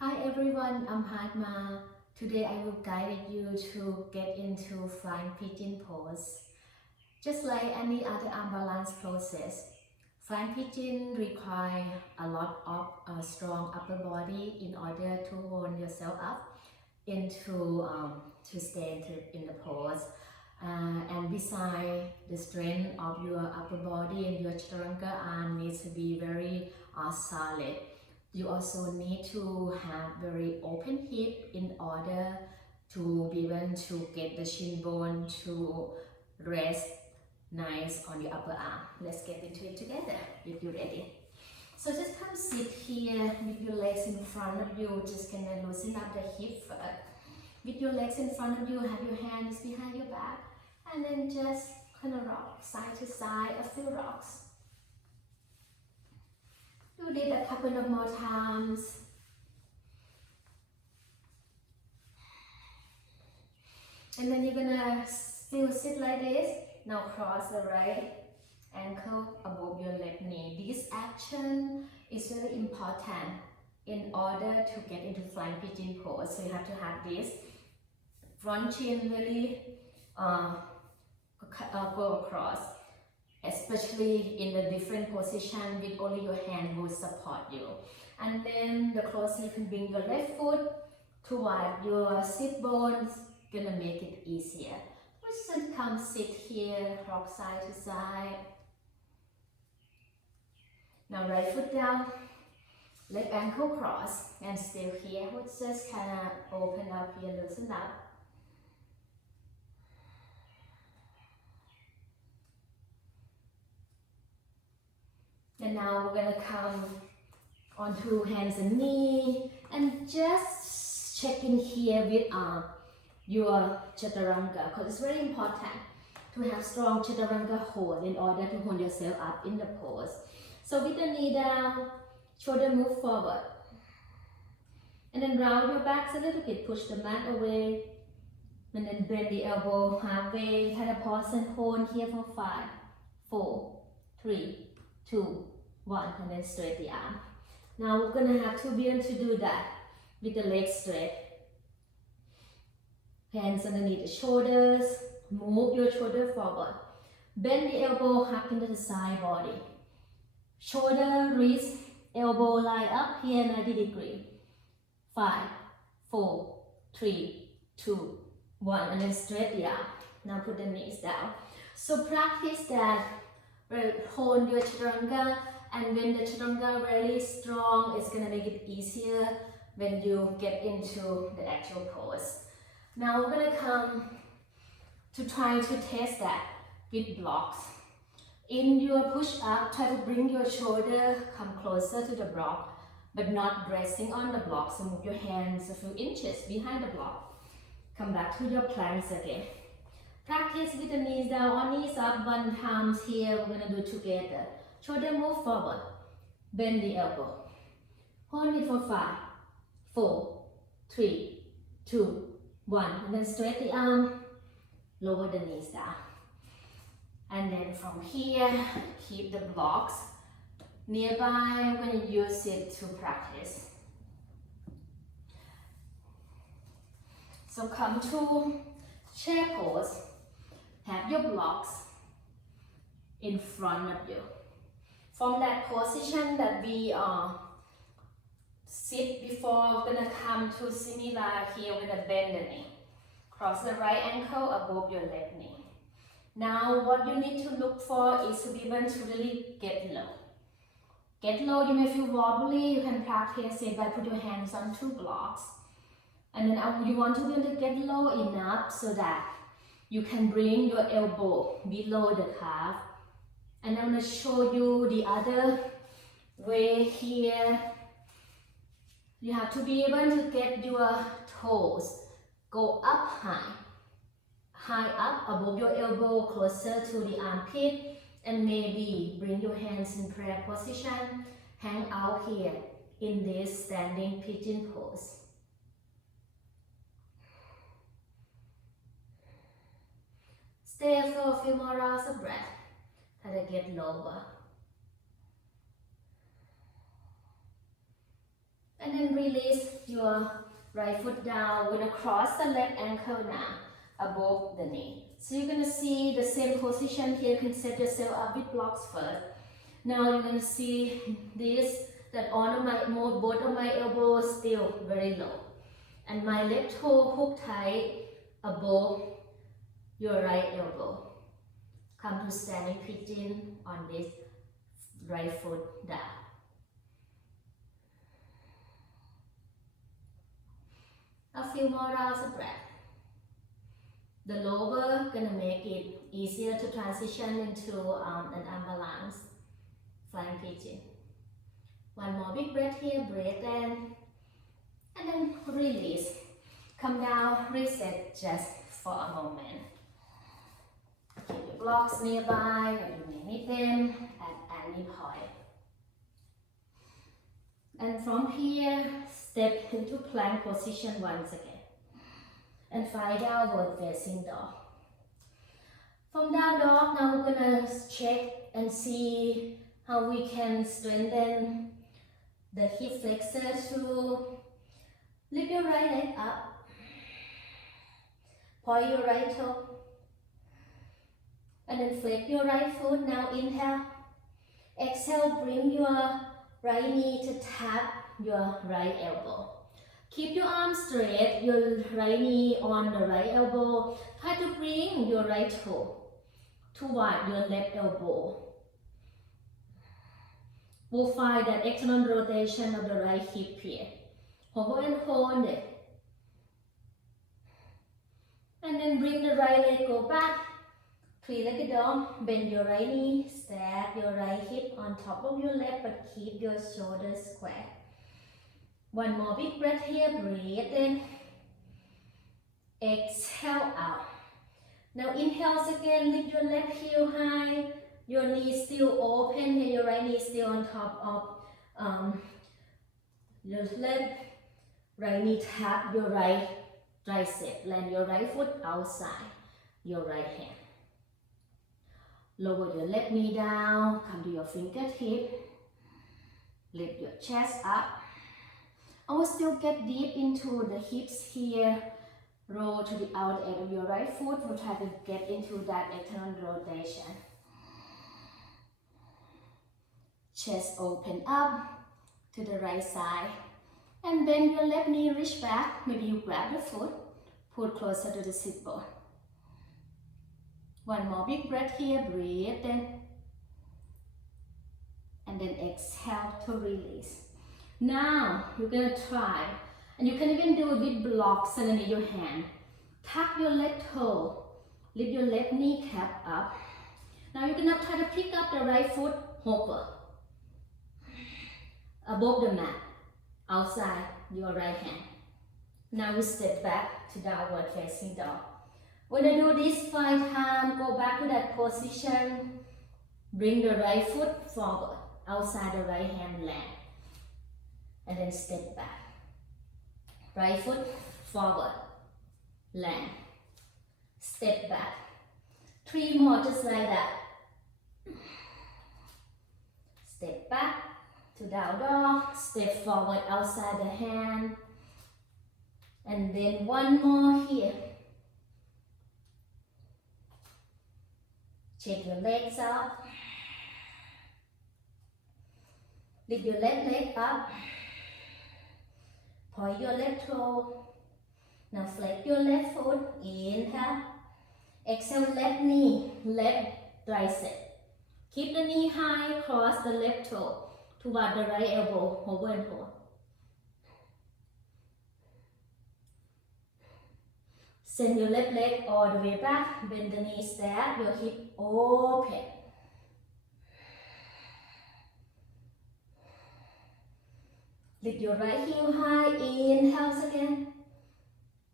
Hi everyone, I'm Padma. Today I will guide you to get into flying pigeon pose. Just like any other arm balance process, flying pigeon require a lot of strong upper body in order to hold yourself up into to stay in the pose. And beside the strength of your upper body and your chaturanga arm needs to be very solid. You also need to have very open hip in order to be able to get the shin bone to rest nice on your upper arm. Let's get into it together if you're ready. So just come sit here with your legs in front of you. Just gonna loosen up the hip first. With your legs in front of you, have your hands behind your back, and then just kind of rock side to side, a few rocks. Do it a couple of more times. And then you're gonna still sit like this. Now cross the right ankle above your left knee. This action is very important in order to get into flying pigeon pose. So you have to have this front chin really go across, especially in the different position with only your hand will support you. And then the closer you can bring your left foot toward your sit bones, gonna make it easier. Just come sit here, rock side to side. Now right foot down, left ankle cross, and still here. Let's just kind of open up here, loosen up. And now we're gonna come onto hands and knee, and just check in here with your chaturanga, because it's very important to have strong chaturanga hold in order to hold yourself up in the pose. So with the knee down, shoulder move forward, and then round your backs a little bit, push the mat away, and then bend the elbow halfway. Kind of pause and hold here for 5, 4, 3, 2, 1, and then straight the arm. Now we're gonna have to be able to do that with the legs straight. Hands underneath the shoulders, move your shoulder forward. Bend the elbow up into the side body. Shoulder, wrist, elbow line up here 90 degrees. 5, 4, 3, 2, 1, and then straight the arm. Now put the knees down. So practice that, hold your chaturanga, and when the chaturanga really strong, it's gonna make it easier when you get into the actual pose. Now we're gonna come to try to test that with blocks. In your push up, try to bring your shoulder, come closer to the block, but not resting on the block. So move your hands a few inches behind the block. Come back to your planks again. Practice with the knees down or knees up 1 time here. We're gonna do together. Shoulder move forward. Bend the elbow. Hold it for 5, 4, 3, 2, 1. And then straight the arm. Lower the knees down. And then from here, keep the blocks nearby when you use it to practice. So come to chair pose. Have your blocks in front of you. From that position that we sit before, we're gonna come to similar here. We're gonna bend the knee. Cross the right ankle above your left knee. Now what you need to look for is to be able to really get low. Get low, you may feel wobbly, you can practice it by put your hands on 2 blocks. And then you want to be able to get low enough so that you can bring your elbow below the calf. And I'm going to show you the other way here. You have to be able to get your toes, go up high up above your elbow, closer to the armpit, and maybe bring your hands in prayer position, hang out here in this standing pigeon pose. Stay for a few more rounds of breath. Try to get lower. And And then release your right foot down. We're gonna cross the left ankle now, above the knee. So you're gonna see the same position here. You can set yourself up with blocks first. Now you're gonna see this, that both of my elbows still very low. And my left toe hook tight above your right elbow. Come to standing pigeon on this right foot down. A few more rounds of breath. The lower gonna make it easier to transition into an unbalanced flying pigeon. One more big breath here, breathe in, and then release. Come down, reset just for a moment. Keep your blocks nearby, or you may need them at any point. And from here, step into plank position once again. And find downward facing dog. From down dog, now we're gonna check and see how we can strengthen the hip flexor to lift your right leg up. Point your right toe. And then flex your right foot. Now inhale. Exhale, bring your right knee to tap your right elbow. Keep your arms straight, your right knee on the right elbow. Try to bring your right toe toward your left elbow. We'll find that external rotation of the right hip here. Hover and hold it. And then bring the right leg, go back. Three-legged dog, bend your right knee, stack your right hip on top of your left, but keep your shoulders square. One more big breath here, breathe in. Exhale out. Now inhale again, lift your left heel high. Your knee still open and your right knee still on top of your left. Right knee tap your right tricep. Land your right foot outside your right hand. Lower your left knee down, come to your fingertip. Lift your chest up. I will still get deep into the hips here. Roll to the outer edge of your right foot. We'll try to get into that external rotation. Chest open up to the right side. And bend your left knee, reach back. Maybe you grab the foot, put closer to the sit bone. One more big breath here, breathe in. And then exhale to release. Now, you're gonna try, and you can even do it with blocks underneath your hand. Tuck your left toe, lift your left kneecap up. Now you're gonna try to pick up the right foot, hover. Above the mat, outside your right hand. Now we step back to downward facing dog. When I do this 5 times, go back to that position. Bring the right foot forward, outside the right hand land. And then step back. Right foot forward, land. Step back. 3 more just like that. Step back to down dog. Step forward outside the hand. And then 1 more here. Check your legs out. Lift your left leg up. Point your left toe. Now flex your left foot. Inhale. Exhale, left knee, left tricep. Keep the knee high, cross the left toe toward the right elbow. Hover and hold. Send your left leg all the way back. Bend the knee, stack your hip open. Lift your right heel high, inhale again.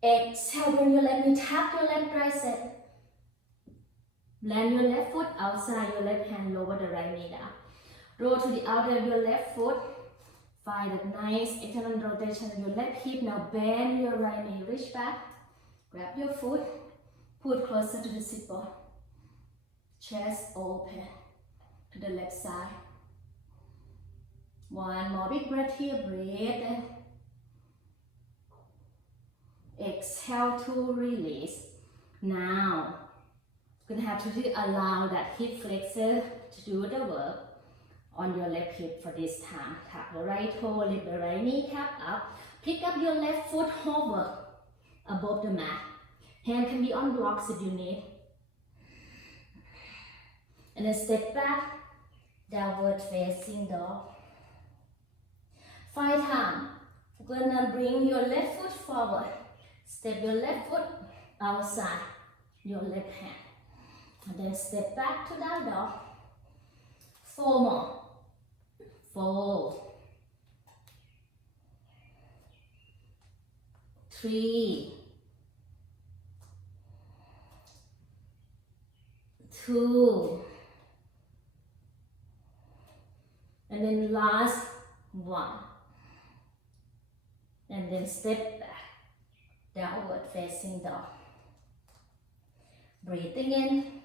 Exhale, bring your left knee, tap your left tricep. Land your left foot outside your left hand, lower the right knee down. Roll to the outer of your left foot. Find a nice external rotation of your left hip. Now bend your right knee, reach back. Grab your foot, put closer to the sit bone. Chest open to the left side. 1 more big breath here, breathe in. exhale to release. Now, you're gonna have to really allow that hip flexor to do the work on your left hip for this time. Tap the right toe, lift the right kneecap up. Pick up your left foot, hover above the mat. Hand can be on blocks if you need. And then step back, downward facing dog. 5 times. You're gonna bring your left foot forward. Step your left foot outside your left hand. And then step back to down dog. 4 more. 4, 3, 2, and then last 1. And then step back, downward facing dog. Breathing in,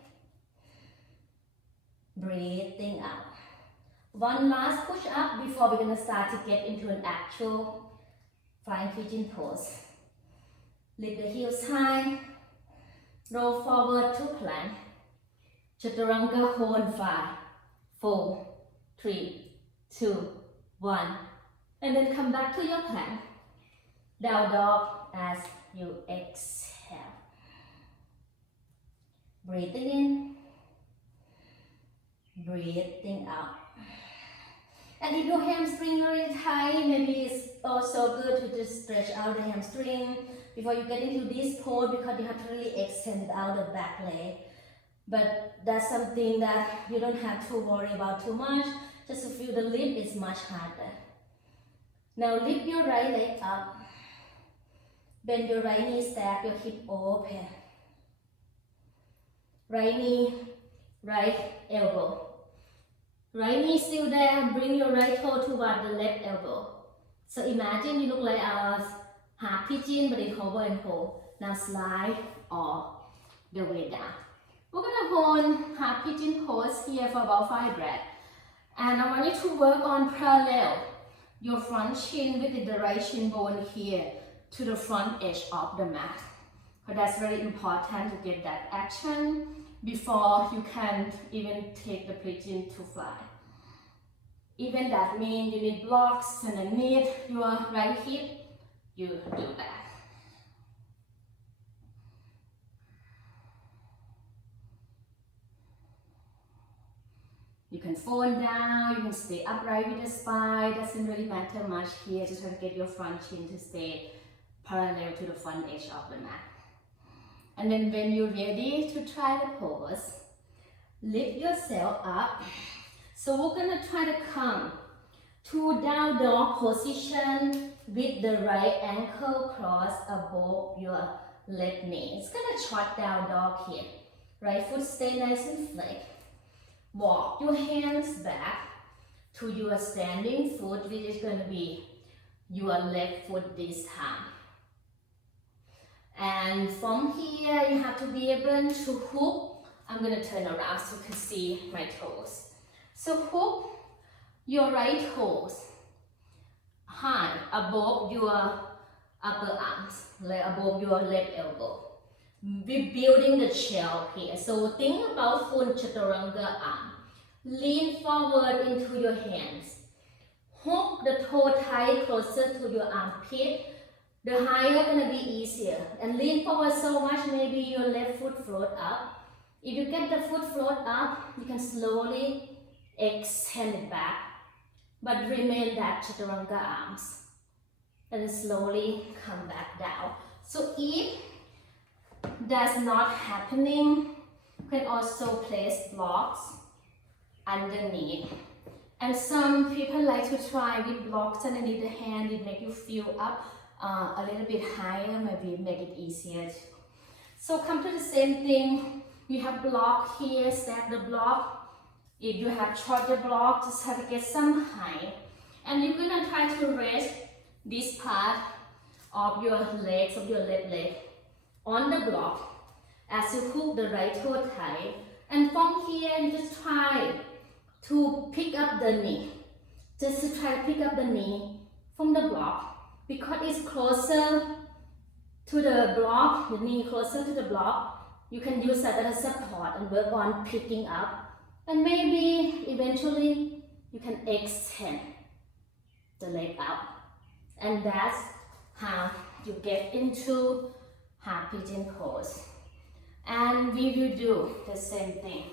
breathing out. One last push up before we're going to start to get into an actual flying pigeon pose. Lift the heels high, roll forward to plank. Chaturanga hold 5, 4, 3, 2, 1. And then come back to your plank. Down dog as you exhale. Breathing in, breathing out. And if your hamstring are really tight, maybe it's also good to just stretch out the hamstring before you get into this pose, because you have to really extend out the back leg. But that's something that you don't have to worry about too much. Just to feel the lift is much harder. Now lift your right leg up. Bend your right knee, stack your hip open. Right knee, right elbow. Right knee still there, bring your right toe toward the left elbow. So imagine you look like a half pigeon, but it hover and hold. Now slide all the way down. We're gonna hold half pigeon pose here for about 5 breaths. And I want you to work on parallel your front shin with the right shin bone here to the front edge of the mat. So that's very important to get that action before you can even take the pigeon to fly. Even that means you need blocks underneath your right hip, you do that. You can fold down, you can stay upright with the spine, doesn't really matter much here, just try to get your front chin to stay parallel to the front edge of the mat. And then when you're ready to try the pose, lift yourself up. So we're gonna try to come to down dog position with the right ankle crossed above your left knee. It's gonna trot down dog here. Right foot stay nice and flat. Walk your hands back to your standing foot, which is gonna be your left foot this time. And from here, you have to be able to hook. I'm gonna turn around so you can see my toes. So hook your right toes high above your upper arms, like above your left elbow. We're building the shell here. So think about full chaturanga arm. Lean forward into your hands. Hook the toe tight closer to your armpit. The higher gonna be easier. And lean forward so much, maybe your left foot float up. If you get the foot float up, you can slowly extend it back, but remain that chaturanga arms. And slowly come back down. So if that's not happening, you can also place blocks underneath. And some people like to try with blocks underneath the hand. It make you feel up a little bit higher, maybe make it easier. So come to the same thing. You have block here, stack the block. If you have short the block, just have to get some height. And you're gonna try to rest this part of your legs, of your left leg, on the block as you hook the right toe tight. And from here, you just try to pick up the knee. Just to try to pick up the knee from the block, because it's closer to the block, the knee closer to the block. You can use that as a support and work on picking up. And maybe eventually you can extend the leg out. And that's how you get into half pigeon pose. And we will do the same thing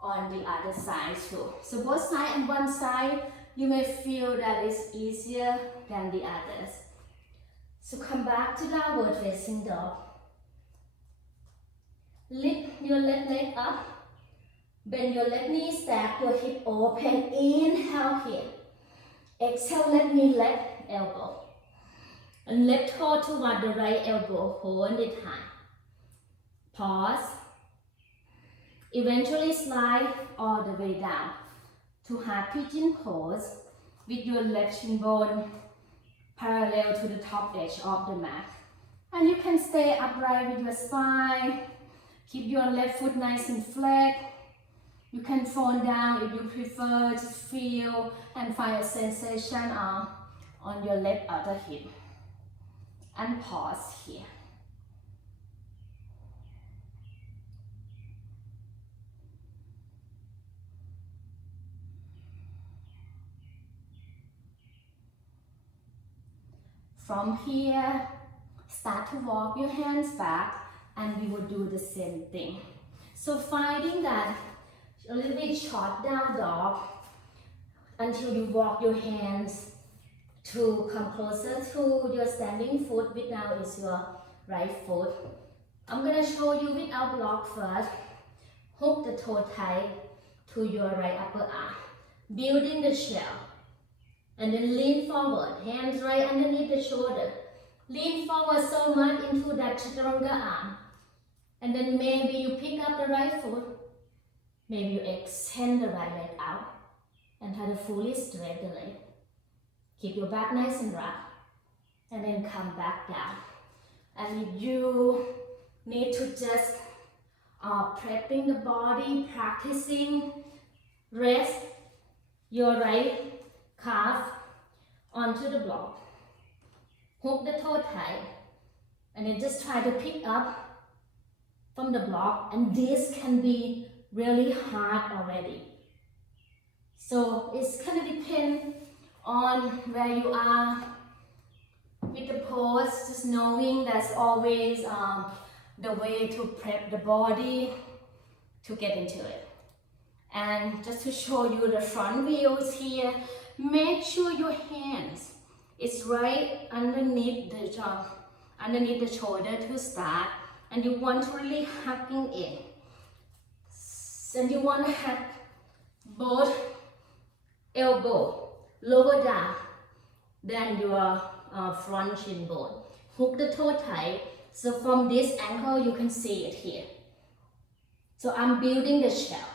on the other side too. So both sides and one side, you may feel that it's easier than the others. So come back to downward facing dog. Lift your left leg up. Bend your left knee, stack your hip open. Inhale here. Exhale, left knee, left elbow. And left toe toward the right elbow. Hold it high. Pause. Eventually slide all the way down to half pigeon pose with your left shin bone parallel to the top edge of the mat. And you can stay upright with your spine. Keep your left foot nice and flat. You can fall down if you prefer. Just feel and find a sensation on your left outer hip. And pause here. From here, start to walk your hands back and we will do the same thing. So finding that a little bit short down dog until you walk your hands to come closer to your standing foot, which now is your right foot. I'm going to show you without block first. Hook the toe tight to your right upper arm, building the shell. And then lean forward, hands right underneath the shoulder. Lean forward so much into that stronger arm. And then maybe you pick up the right foot. Maybe you extend the right leg out and try to fully straight the leg. Keep your back nice and wrapped. And then come back down. And if you need to just prepping the body, practicing, rest your right calf onto the block. Hook the toe tight and then just try to pick up from the block, and this can be really hard already. So it's kind of depend on where you are with the pose, just knowing that's always the way to prep the body to get into it. And just to show you the front views here, make sure your hands is right underneath the shoulder to start, and you want to really hugging in. And you want to have both elbow lower down than your front shin bone. Hook the toe tight. So from this angle you can see it here. So I'm building the shell,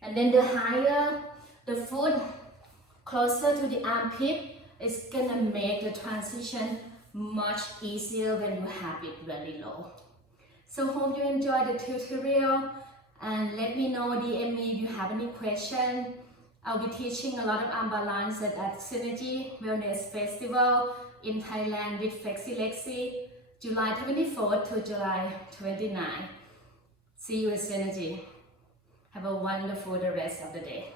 and then the higher the foot closer to the armpit, it's gonna make the transition much easier when you have it really low. So hope you enjoyed the tutorial, and let me know, DM me if you have any question. I'll be teaching a lot of arm balance at Synergy Wellness Festival in Thailand with FlexiLexi, July 24th to July 29th. See you at Synergy. Have a wonderful the rest of the day.